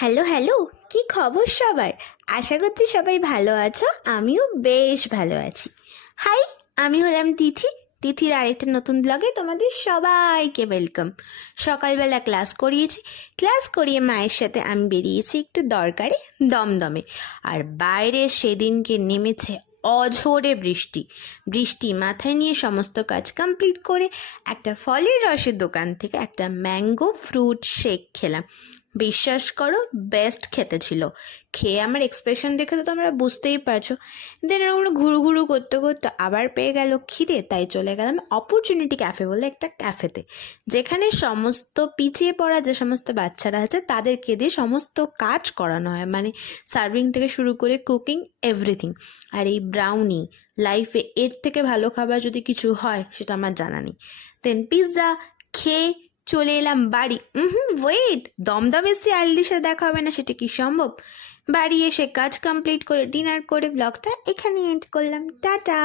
Hello hello, কি খবর সবার? আশা করছি সবাই ভালো আছো। আমিও বেশ ভালো আছি। হাই, আমি হলাম তিথি। তিথির আরেকটা নতুন ব্লগে তোমাদের সবাইকে ওয়েলকাম। সকালবেলা ক্লাস করিয়েছি, ক্লাস করিয়ে মায়ের সাথে আমি বেরিয়েছি একটু দরকারে দমদমে। আর বাইরে সেদিনকে নেমেছে অঝোরে বৃষ্টি। বৃষ্টি মাথায় নিয়ে সমস্ত কাজ কমপ্লিট করে একটা ফলের রসের দোকান থেকে একটা ম্যাঙ্গো ফ্রুট শেক খেলাম। বিশ্বাস করো, বেস্ট খেতে ছিল। খেয়ে আমার এক্সপ্রেশন দেখে তো তোমরা বুঝতেই পারছো। দেন এরকম ঘুরু ঘুরু করতে করতে আবার পেয়ে গেল খিদে, তাই চলে গেলাম অপরচুনিটি ক্যাফে বলে একটা ক্যাফেতে, যেখানে সমস্ত পিছিয়ে পড়া যে সমস্ত বাচ্চারা আছে তাদেরকে দিয়ে সমস্ত কাজ করানো হয়, মানে সার্ভিং থেকে শুরু করে কুকিং এভরিথিং। আর এই ব্রাউনি, লাইফে এর থেকে ভালো খাবার যদি কিছু হয় সেটা আমার জানা নেই। দেন পিৎজা খেয়ে চলে এলাম বাড়ি। ওয়েট, দমদমে এসে আইলির সাথে দেখা হবে না সেটা কি সম্ভব? বাড়ি এসে কাজ কমপ্লিট করে ডিনার করে ব্লগটা এখানে এন্ড করলাম। টাটা।